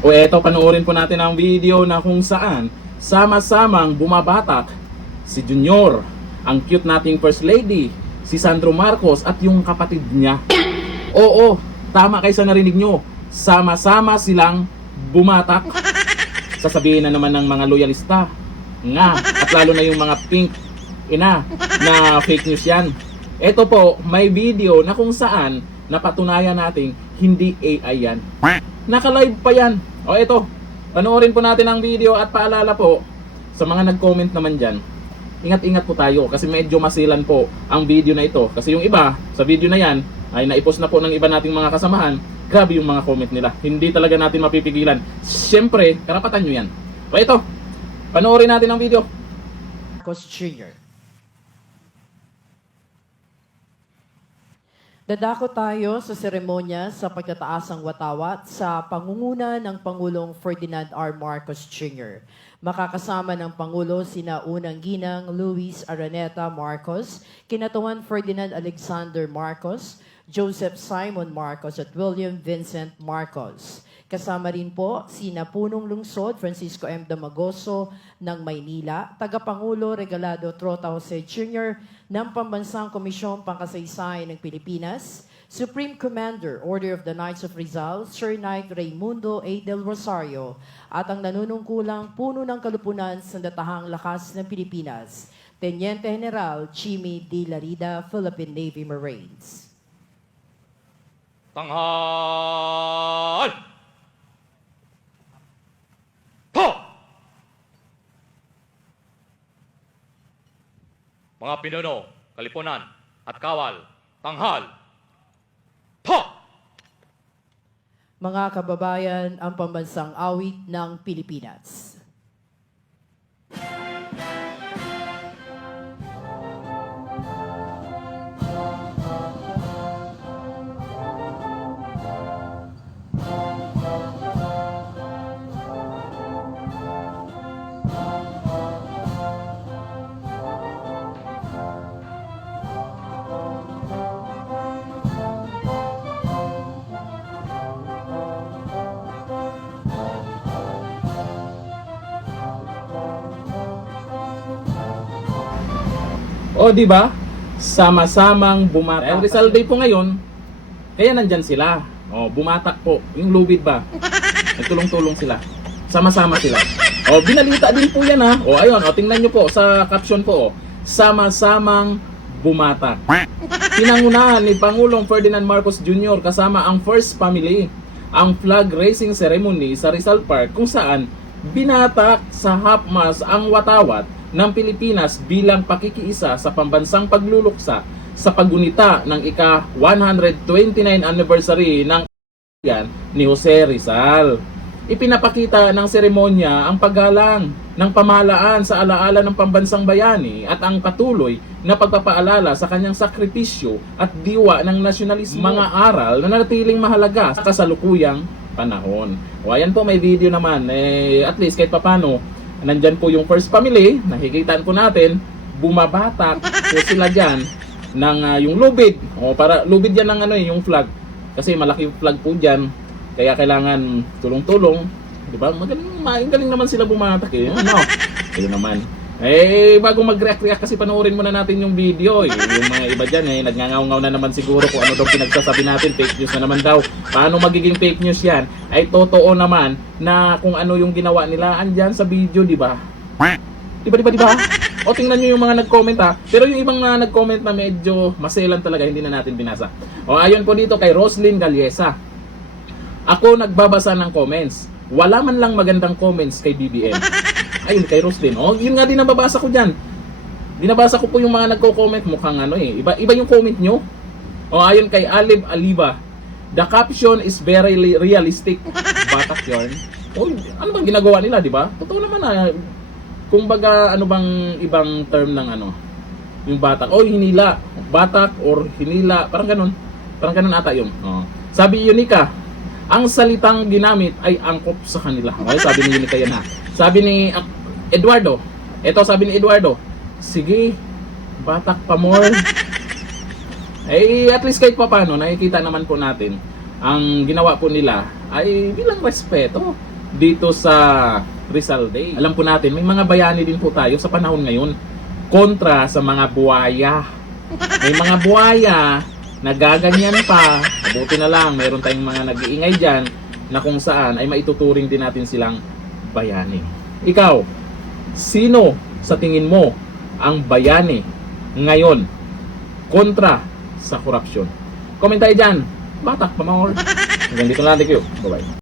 O eto, panoorin po natin ang video na kung saan sama-samang bumabatak si Junior, ang cute nating First Lady, si Sandro Marcos at yung kapatid niya. Oo, tama kayo sa narinig nyo. Sama-sama silang bumatak. Sasabihin na naman ng mga loyalista nga, at lalo na yung mga pink ina na fake news yan. Ito po, may video na kung saan napatunayan nating hindi AI yan. Naka-live pa yan. O ito, panoorin po natin ang video at paalala po sa mga nag-comment naman dyan, ingat-ingat po tayo kasi medyo masilan po ang video na ito. Kasi yung iba sa video na yan ay naipost na po ng iba nating mga kasamahan. Grabe yung mga comment nila. Hindi talaga natin mapipigilan. Siyempre, karapatan nyo yan. O ito, panoorin natin ang video. Marcos Jr. Dadako tayo sa seremonya sa pagtataasang watawat sa pangunguna ng Pangulong Ferdinand R. Marcos Jr. Makakasama ng Pangulo sina Unang Ginang Luis Araneta Marcos, Kinatawan Ferdinand Alexander Marcos, Joseph Simon Marcos at William Vincent Marcos. Kasama rin po sina Punong Lungsod Francisco M. Damagoso ng Maynila, Tagapangulo Regalado Trota Jose Jr. ng Pambansang Komisyong Pangkasaysayan ng Pilipinas, Supreme Commander Order of the Knights of Rizal, Sir Knight Raimundo A. del Rosario, at ang nanunungkulang Puno ng Kalupunan sa Datahang Lakas ng Pilipinas, Teniente General Jimmy D. Larida, Philippine Navy Marines. Tanghal! Ho! Mga pinuno, kalipunan, at kawal, tanghal! Ho! Mga kababayan, ang pambansang awit ng Pilipinas. O di ba? Sama-samang bumatak. Ang Rizal Day po ngayon, kaya nandyan sila. O, bumatak po. Yung lubid ba? Nagtulong-tulong sila. Sama-sama sila. O, binalita din po yan ha. O, ayun. O, tingnan nyo po sa caption po. O, sama-samang bumatak. Pinangunahan ni Pangulong Ferdinand Marcos Jr. kasama ang First Family ang flag raising ceremony sa Rizal Park kung saan binatak sa half-mast ang watawat ng Pilipinas bilang pakikiisa sa pambansang pagluluksa sa paggunita ng ika-129 anniversary ng ni Jose Rizal. Ipinapakita ng seremonya ang paggalang ng pamahalaan sa alaala ng pambansang bayani at ang patuloy na pagpapaalala sa kanyang sakripisyo at diwa ng nasyonalismo, mga aral na nanatiling mahalaga sa kasalukuyang panahon. O ayan po, may video naman. At least kahit papano, nandyan po yung First Family, nakikitaan po natin, bumabatak po sila dyan ng yung lubid. O para lubid yan ng yung flag. Kasi malaki flag po dyan. Kaya kailangan tulong-tulong. Diba? Magaling naman sila bumatak eh. Ano? Ayun naman. Bago mag-react kasi panoorin muna natin yung video eh. Yung mga iba dyan nagngangaw-ngaw na naman siguro kung ano daw pinagsasabi natin, fake news na naman daw. Paano magiging fake news yan? Ay totoo naman na kung ano yung ginawa nila andyan sa video, di ba? Diba? O tingnan nyo yung mga nag-comment ha. Pero yung ibang mga nag-comment na medyo maselan talaga, hindi na natin binasa. O ayon po dito kay Roslyn Galiesa. Ako nagbabasa ng comments. Wala man lang magandang comments kay BBM. Ayun, kay Roslyn. O, yun nga din nababasa ko dyan. Binabasa ko po yung mga nagko-comment. Mukhang iba yung comment nyo. O, ayun kay Alib Aliva. The caption is very realistic. Batak yun. O, ano bang ginagawa nila, di ba? Totoo naman kung baga, ano bang ibang term ng yung batak. O, hinila. Batak or hinila. Parang ganun ata yun. O. Sabi Yunika, ang salitang ginamit ay angkop sa kanila. Okay, sabi ni Yunika yan ha. Sabi ni Eduardo, sabi ni Eduardo, sige, batak pa more. At least kahit pa paano, nakikita naman po natin, ang ginawa po nila ay bilang respeto. dito sa Rizal Day. Alam po natin, may mga bayani din po tayo sa panahon ngayon kontra sa mga buwaya. May mga buwaya na gaganyan pa. Mabuti na lang, mayroon tayong mga nag-iingay dyan na kung saan ay maituturing din natin silang bayani. Ikaw, sino sa tingin mo ang bayani ngayon kontra sa korupsyon? Comment tayo dyan. Batak pa more. Hanggang dito lang. Thank you. Bye-bye.